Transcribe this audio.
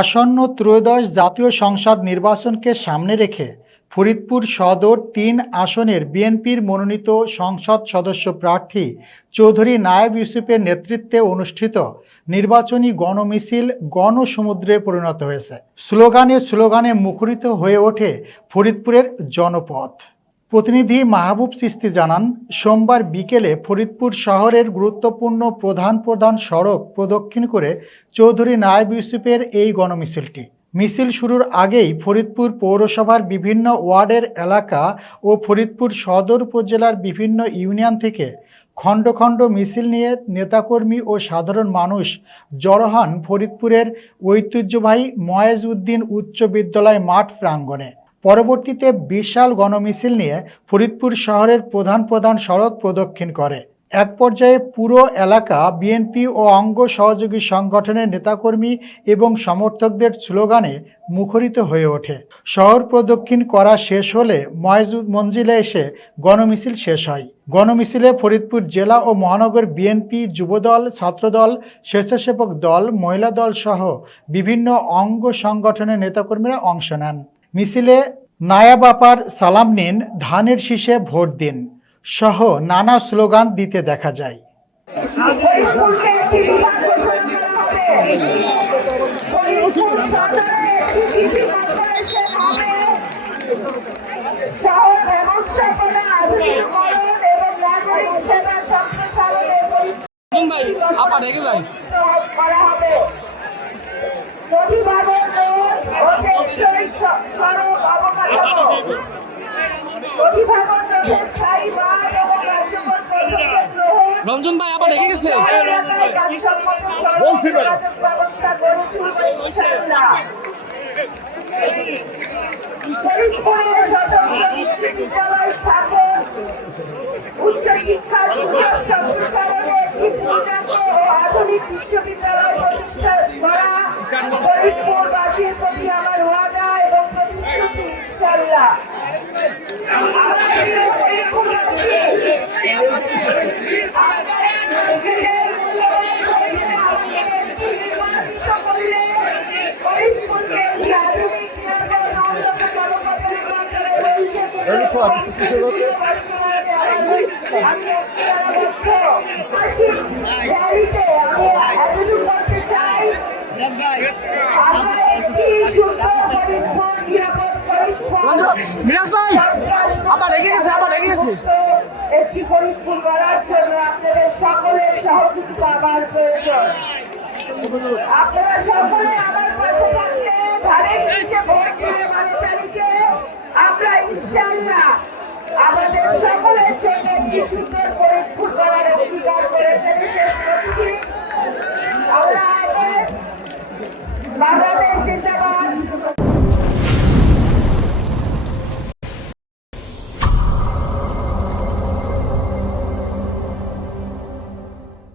আসন্ন ত্রয়োদশ জাতীয় সংসদ নির্বাচনকে সামনে রেখে ফরিদপুর সদর ৩ আসনের বিএনপির মনোনীত সংসদ সদস্য প্রার্থী চৌধুরী নায়েব ইউসুফের নেতৃত্বে অনুষ্ঠিত নির্বাচনী গণমিছিল গণসমুদ্রে পরিণত হয়েছে। স্লোগানে স্লোগানে মুখরিত হয়ে ওঠে ফরিদপুরের জনপথ। প্রতিনিধি মাহবুব চিস্তি জানান, সোমবার বিকেলে ফরিদপুর শহরের গুরুত্বপূর্ণ প্রধান সড়ক প্রদক্ষিণ করে চৌধুরী নায়েব ইউসুফের এই গণমিছিলটি। মিছিল শুরুর আগেই ফরিদপুর পৌরসভার বিভিন্ন ওয়ার্ডের এলাকা ও ফরিদপুর সদর উপজেলার বিভিন্ন ইউনিয়ন থেকে খণ্ড খণ্ড মিছিল নিয়ে নেতাকর্মী ও সাধারণ মানুষ জড়ো হন ফরিদপুরের ঐতিহ্যবাহী ময়েজ উদ্দিন উচ্চ বিদ্যালয় মাঠ প্রাঙ্গণে। পরবর্তীতে বিশাল গণমিছিল নিয়ে ফরিদপুর শহরের প্রধান সড়ক প্রদক্ষিণ করে। এক পর্যায়ে পুরো এলাকা বিএনপি ও অঙ্গ সহযোগী সংগঠনের নেতাকর্মী এবং সমর্থকদের স্লোগানে মুখরিত হয়ে ওঠে। শহর প্রদক্ষিণ করা শেষ হলে মঞ্জিলে এসে গণমিছিল শেষ হয়। গণমিছিলে ফরিদপুর জেলা ও মহানগর বিএনপি, যুবদল, ছাত্রদল, স্বেচ্ছাসেবক দল, মহিলা দল সহ বিভিন্ন অঙ্গ সংগঠনের নেতাকর্মীরা অংশ নেন। মিছিলে নায়াব আপার সালাম নিন, ধানের শীষে ভোট দিন সহ নানা স্লোগান দিতে দেখা যায়। রঞ্জন ভাই আবার রেখে গেছে। আধুনিক বিশ্ববিদ্যালয় প্রতিষ্ঠা করা ফরিদপুরবাসীর প্রতি আমার ওয়াদা এবং প্রতিশ্রুতি ইনশাআল্লাহ। একটি ফরিদপুর গড়ার জন্য আপনাদের সকলের সহযোগিতা আমার প্রয়োজন। আপনারা সকলে আমার পাশে থাকলে ধানের শীষে ভোট দিয়ে মানুষকে আমরা ইনশাআল্লাহ আমাদের সকলের জন্য একটি সুন্দর ফরিদপুর গড়ার অধিকার করে ফেলেছি।